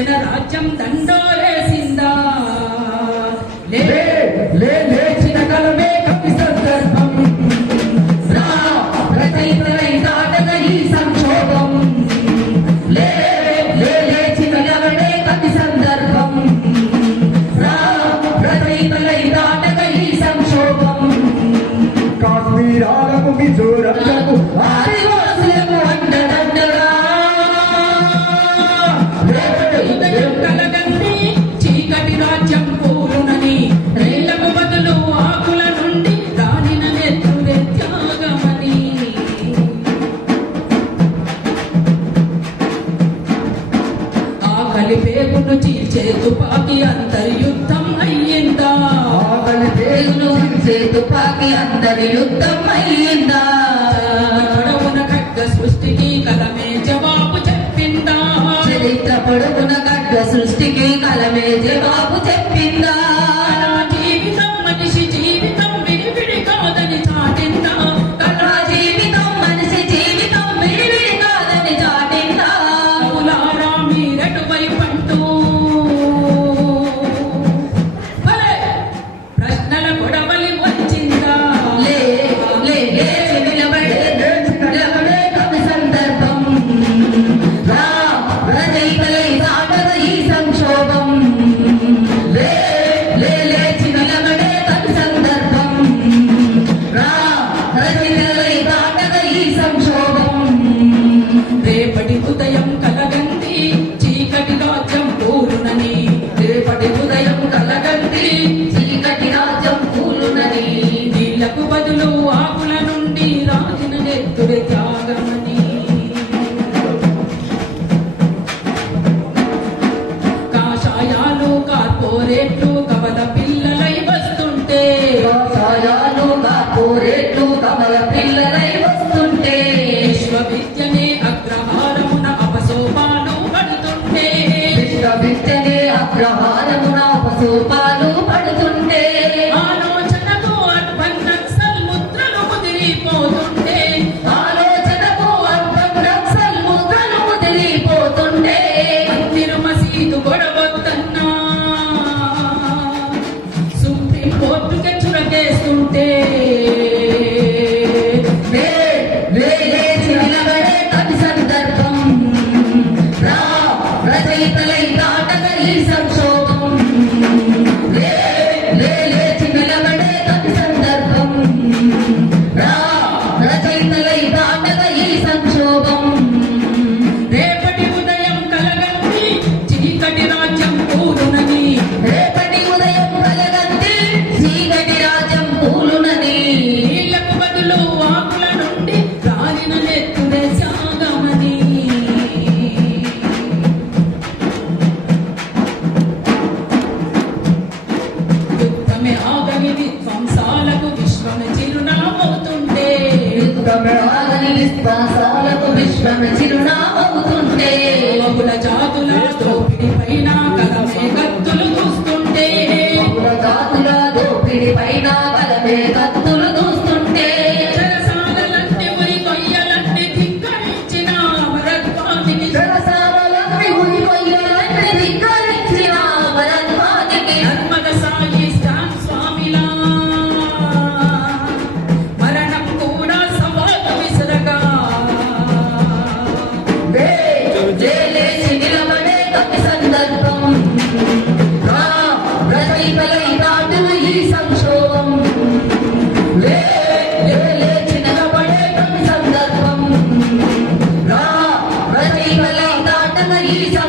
ஜனராஜ்யம் தண்டோரசி ఆకలి పేగును చీల్చే తుపాకి అంతర్యుద్ధం అయ్యిందా? ఆకలి పేగును చీల్చే తుపాకి అంతర్యుద్ధం అయ్యిందా? పొడవున గడ్డ సృష్టికి కలమే జవాబు చెప్పిందా? చరిత్ర పొడవున గడ్డ సృష్టికి కలమే జవాబు చెప్పిందా? రేపటి ఉదయం కలగండి చీకటి రాజ్యం పూరునని రేపటి ఉదయం వెంటనే అగ్రహారమున పడుతుంటే. ఆలోచనతో అర్పణ నక్సల్ ముద్రలు కుదిరిపోతుంటే. ఆలోచనతో అర్పణ నక్సల్ ముద్రలు కుదిరిపోతుంటే. మందిరు మసీదు గొడవద్దన్నా. సుప్రీం కోర్టుకి చురకేస్తుంటే. తృణమవుతుంటే విశ్వాసాలకు мире